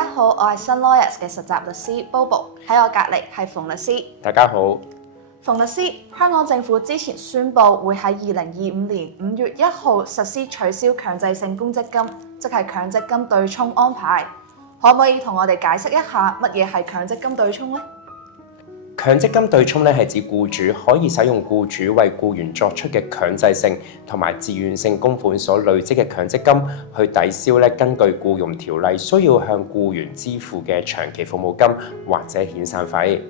家好，我係新 Lawyers 嘅實習律師 Bobo， 喺我隔離係馮律師。大家好。馮律師，香港政府之前宣布會喺2025年5月1號實施取消強制性公積金，即係強積金對沖安排。可唔可以同我哋解釋一下乜嘢係強積金對沖呢？強積金對沖咧係指僱主可以使用僱主為僱員作出嘅強制性同埋自願性供款所累積嘅強積金，去抵消咧根據僱傭條例需要向僱員支付嘅長期服務金或者遣散費。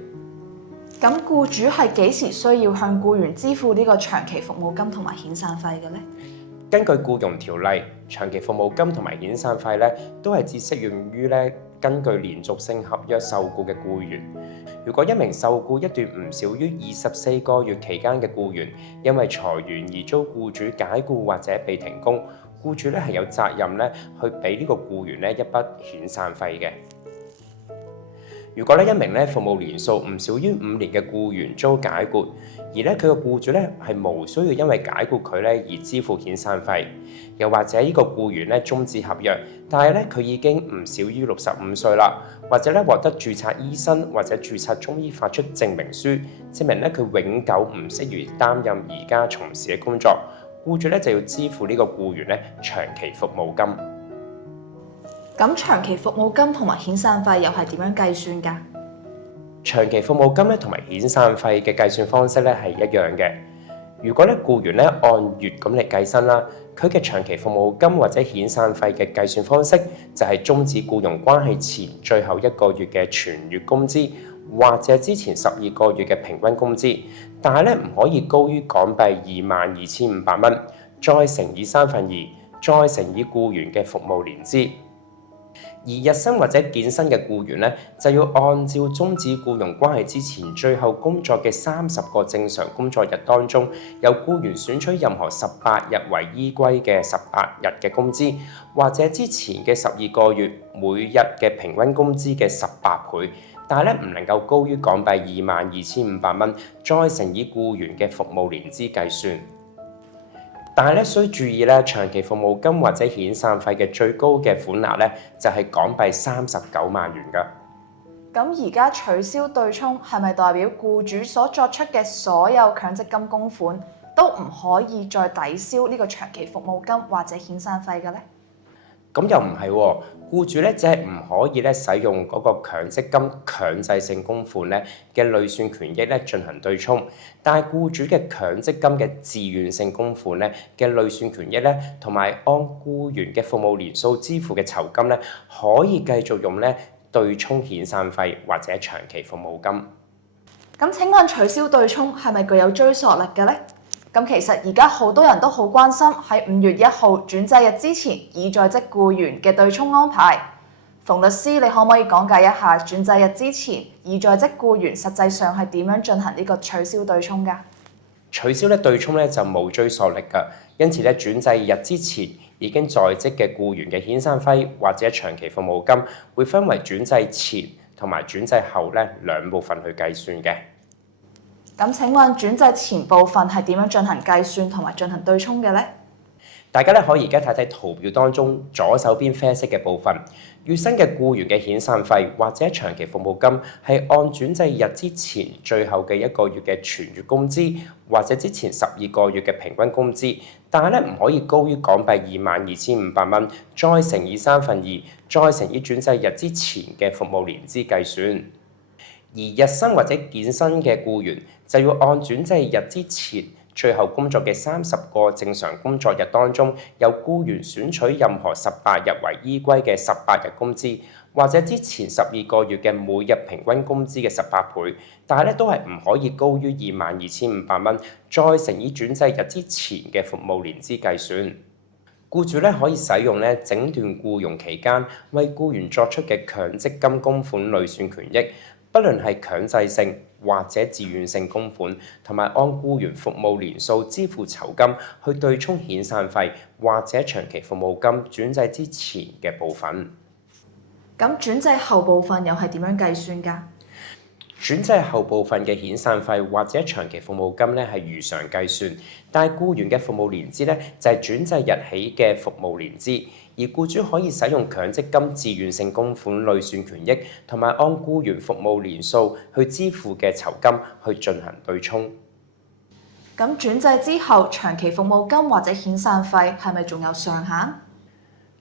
咁僱主係幾時需要向僱員支付呢個長期服務金同埋遣散費嘅呢？根據僱傭條例，長期服務金同埋遣散費咧都係只適用於根據連續性合約受僱嘅僱員。如果一名受僱一段唔少於24個月期間嘅僱員，因為裁員而遭僱主解僱或者被停工，僱主係有責任去俾呢個僱員一筆遣散費嘅。如果一名服務年數唔少於5年嘅僱員遭解僱，而佢個僱主係無需要因為解僱佢而支付遣散費，又或者呢個僱員終止合約，但係佢已經唔少於65歲啦，或者獲得註冊醫生或者註冊中醫發出證明書，證明佢永久唔適宜擔任而家從事嘅工作，僱主就要支付呢個僱員長期服務金。咁長期服務金同埋遣散費又係點樣計算㗎？長期服務金同埋遣散費嘅計算方式係一樣嘅。如果僱員按月咁嚟計薪啦，佢嘅長期服務金或者遣散費嘅計算方式就係終止僱傭關係前最後1個月嘅全月工資，或者之前12個月嘅平均工資，但係唔可以高於港幣22,500蚊，再乘以2/3，再乘以僱員嘅服務年資。而日薪或者減薪嘅僱員就要按照終止僱傭關係之前最後工作嘅30個正常工作日當中，由僱員選取任何18日為依歸嘅18日嘅工資，或者之前嘅12個月每日嘅平均工資嘅18倍，但係唔能夠高於港幣22,500蚊，再乘以僱員嘅服務年資計算。但係需注意長期服務金或者遣散費嘅最高嘅款額就係港幣39萬元㗎。咁而家取消對沖係咪代表僱主所作出嘅所有強積金供款都唔可以再抵消呢個長期服務金或者遣散費嘅呢？咁又唔係喎，僱主只係唔可以使用嗰個強積金強制性供款嘅累算權益進行對沖，但係僱主嘅強積金嘅自願性供款嘅累算權益同埋按僱員嘅服務年數支付嘅酬金可以繼續用對沖遣散費或者長期服務金。咁請問取消對沖係咪具有追溯力嘅呢？咁其實而家好多人都好關心喺5月1號轉制日之前已在職僱員嘅對沖安排。馮律師，你可唔可以講解一下轉制日之前已在職僱員實際上係點樣進行呢個取消對沖㗎？取消對沖就冇追溯力㗎，因此轉制日之前已經在職嘅僱員嘅遣散費或者長期服務金會分為轉制前同埋轉制後兩部分去計算嘅。咁請問轉制前部分係點樣進行計算同埋進行對沖嘅呢？大家可以而家睇睇圖表當中左手邊啡色嘅部分，月薪嘅僱員嘅遣散費或者長期服務金係按轉制日之前最後嘅1個月嘅全月工資，或者之前12個月嘅平均工資，但係唔可以高於港幣22,500蚊，再乘以2/3，再乘以轉制日之前嘅服務年資計算。而日薪或者減薪嘅僱員就要按轉制日之前最後工作嘅30個正常工作日當中，由僱員選取任何18日為依歸嘅18日工資，或者之前12個月嘅每日平均工資嘅18倍，但係都係唔可以高於22,500蚊，再乘以轉制日之前嘅服務年資計算。僱主可以使用整段僱傭期間為僱員作出嘅強積金供款累算權益，不論係強制性或者自願性供款，同埋按僱員服務年數支付酬金去對沖遣散費或者長期服務金轉制之前嘅部分。咁轉制後部分又係點樣計算㗎？轉制後部分嘅遣散費或者長期服務金係如常計算，但係僱員嘅服務年資就係轉制日起嘅服務年資，而僱主可以使用強積金自願性供款累算權益同埋按僱員服務年數去支付嘅酬金去進行對沖。咁轉制之後，長期服務金或者遣散費係咪仲有上限？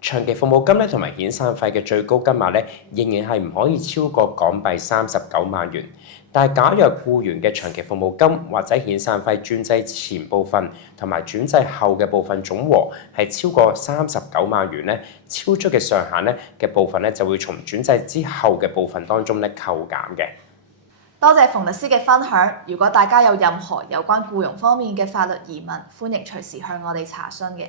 長期服務金咧同埋遣散費嘅最高金額咧，仍然係唔可以超過港幣39萬元。但係假若僱員嘅長期服務金或者遣散費轉制前部分同埋轉制後嘅部分總和係超過39萬元咧，超出嘅上限咧嘅部分咧就會從轉制之後嘅部分當中咧扣減嘅。多謝馮律師嘅分享。如果大家有任何有關僱傭方面嘅法律疑問，歡迎隨時向我哋查詢嘅。